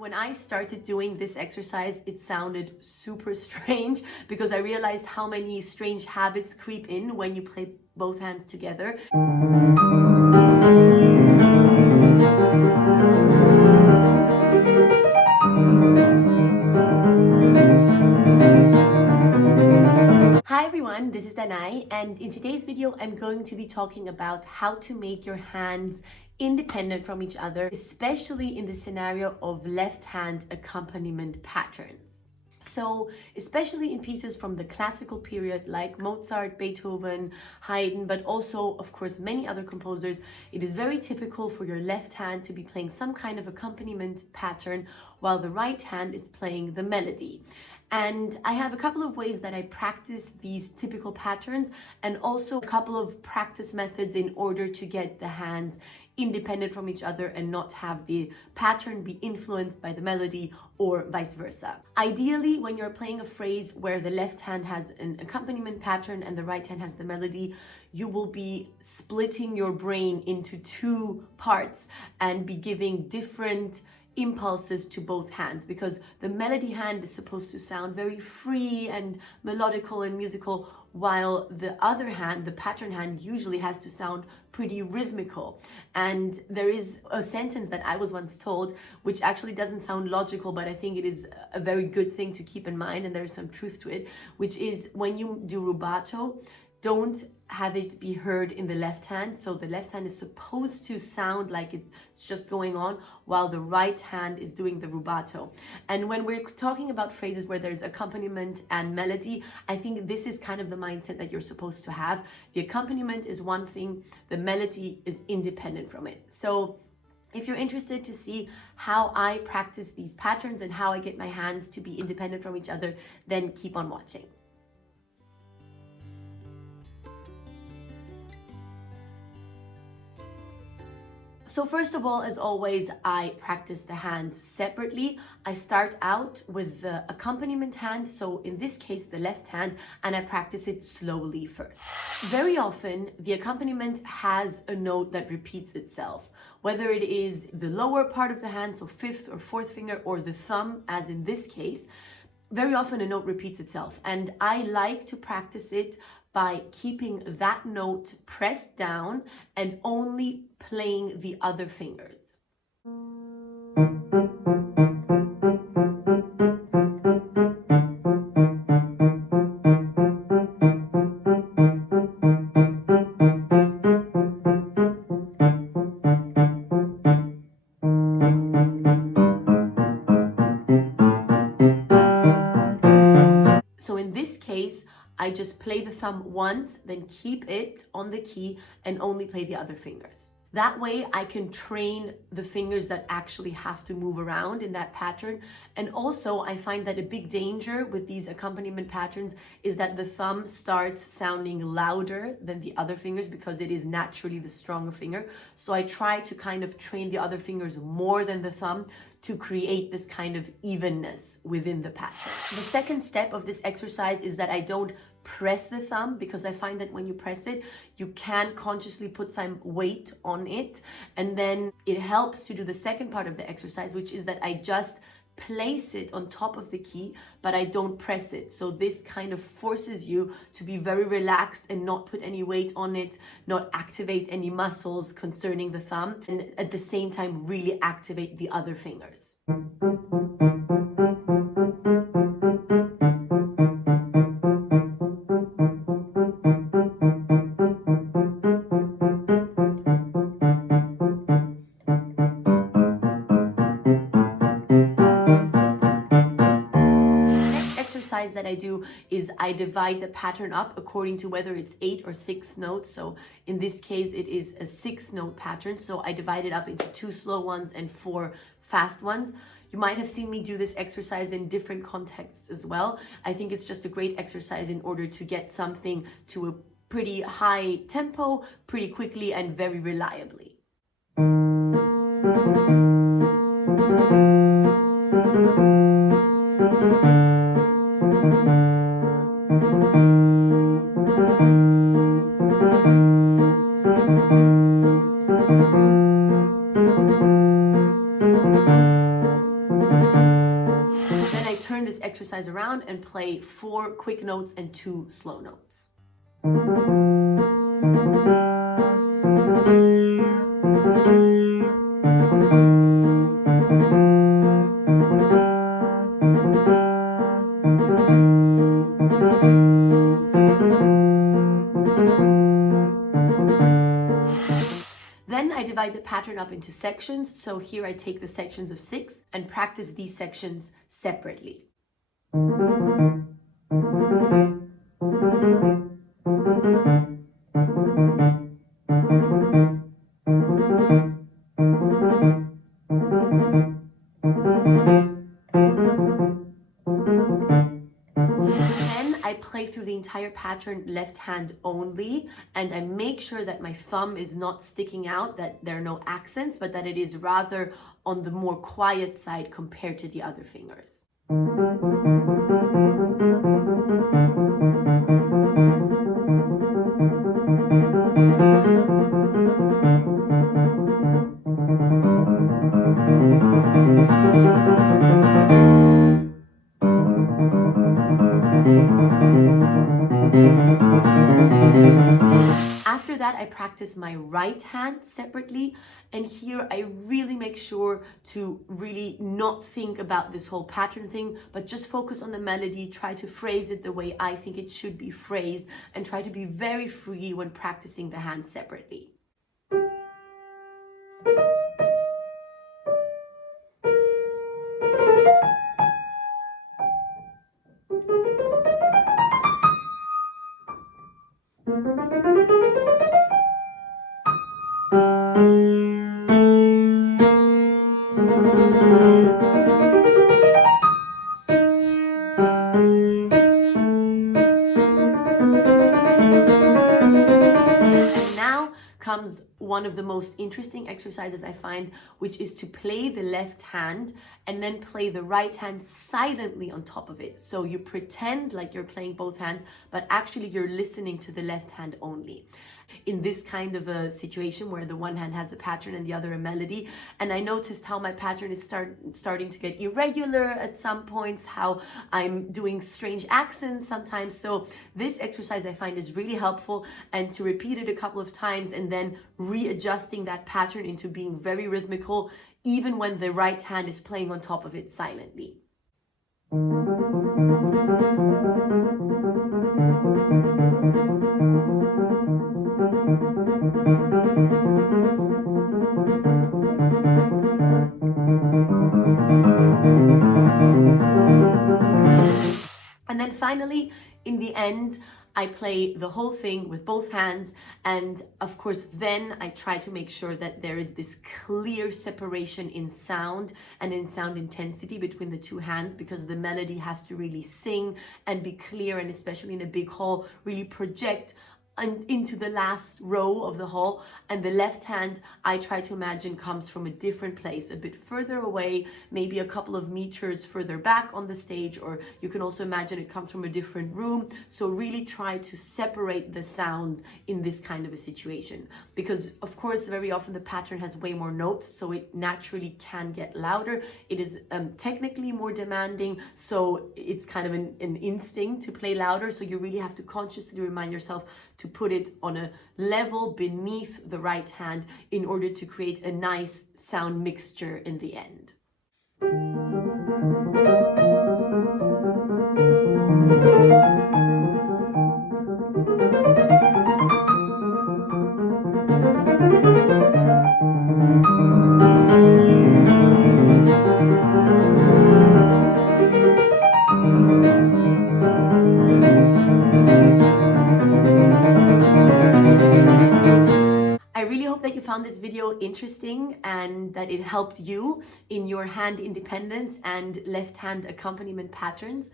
When I started doing this exercise, it sounded super strange because I realized how many strange habits creep in when you play both hands together. Hi everyone, this is Danae, and in today's video I'm going to be talking about how to make your hands independent from each other, especially in the scenario of left hand accompaniment patterns. So especially in pieces from the classical period like Mozart, Beethoven, Haydn, but also of course many other composers, it is very typical for your left hand to be playing some kind of accompaniment pattern while the right hand is playing the melody. And I have a couple of ways that I practice these typical patterns, and also a couple of practice methods in order to get the hands independent from each other and not have the pattern be influenced by the melody or vice versa. Ideally, when you're playing a phrase where the left hand has an accompaniment pattern and the right hand has the melody, you will be splitting your brain into two parts and be giving different impulses to both hands, because the melody hand is supposed to sound very free and melodical and musical, while the other hand, the pattern hand, usually has to sound pretty rhythmical. And there is a sentence that I was once told, which actually doesn't sound logical, but I think it is a very good thing to keep in mind, and there is some truth to it, which is when you do rubato, don't have it be heard in the left hand. So the left hand is supposed to sound like it's just going on while the right hand is doing the rubato. And when we're talking about phrases where there's accompaniment and melody, I think this is kind of the mindset that you're supposed to have. The accompaniment is one thing, the melody is independent from it. So if you're interested to see how I practice these patterns and how I get my hands to be independent from each other, then keep on watching. So first of all, as always, I practice the hands separately. I start out with the accompaniment hand, so in this case, the left hand, and I practice it slowly first. Very often, the accompaniment has a note that repeats itself, whether it is the lower part of the hand, so fifth or fourth finger, or the thumb, as in this case. Very often a note repeats itself, and I like to practice it by keeping that note pressed down and only playing the other fingers. So in this case, I just play the thumb once, then keep it on the key and only play the other fingers. That way I can train the fingers that actually have to move around in that pattern. And also I find that a big danger with these accompaniment patterns is that the thumb starts sounding louder than the other fingers because it is naturally the stronger finger. So I try to kind of train the other fingers more than the thumb to create this kind of evenness within the pattern. The second step of this exercise is that I don't press the thumb, because I find that when you press it, you can consciously put some weight on it, and then it helps to do the second part of the exercise, which is that I just place it on top of the key, but I don't press it. So this kind of forces you to be very relaxed and not put any weight on it, not activate any muscles concerning the thumb, and at the same time really activate the other fingers. That I do is I divide the pattern up according to whether it's 8 or 6 notes. So in this case, it is a 6-note pattern. So I divide it up into 2 slow ones and 4 fast ones. You might have seen me do this exercise in different contexts as well. I think it's just a great exercise in order to get something to a pretty high tempo, pretty quickly and very reliably. this exercise around and play 4 quick notes and 2 slow notes. Then I divide the pattern up into sections. So here I take the sections of 6 and practice these sections separately. I play through the entire pattern left hand only, and I make sure that my thumb is not sticking out, that there are no accents, but that it is rather on the more quiet side compared to the other fingers. After that, I practice my right hand separately, and here I really make sure to really not think about this whole pattern thing, but just focus on the melody, try to phrase it the way I think it should be phrased, and try to be very free when practicing the hand separately. Comes one of the most interesting exercises I find, which is to play the left hand and then play the right hand silently on top of it. So you pretend like you're playing both hands, but actually you're listening to the left hand only. In this kind of a situation where the one hand has a pattern and the other a melody, and I noticed how my pattern is starting to get irregular at some points, how I'm doing strange accents sometimes. So this exercise I find is really helpful, and to repeat it a couple of times and then readjusting that pattern into being very rhythmical, even when the right hand is playing on top of it silently. And then finally, in the end, I play the whole thing with both hands, and of course then I try to make sure that there is this clear separation in sound and in sound intensity between the two hands, because the melody has to really sing and be clear, and especially in a big hall, really project into the last row of the hall. And the left hand, I try to imagine, comes from a different place, a bit further away, maybe a couple of meters further back on the stage, or you can also imagine it comes from a different room. So really try to separate the sounds in this kind of a situation, because of course very often the pattern has way more notes, so it naturally can get louder. It is technically more demanding, so it's kind of an instinct to play louder. So you really have to consciously remind yourself to put it on a level beneath the right hand in order to create a nice sound mixture in the end. I really hope that you found this video interesting and that it helped you in your hand independence and left hand accompaniment patterns.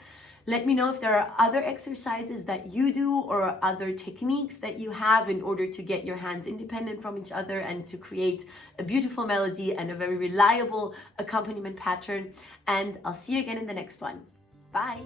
Let me know if there are other exercises that you do or other techniques that you have in order to get your hands independent from each other and to create a beautiful melody and a very reliable accompaniment pattern. And I'll see you again in the next one. Bye.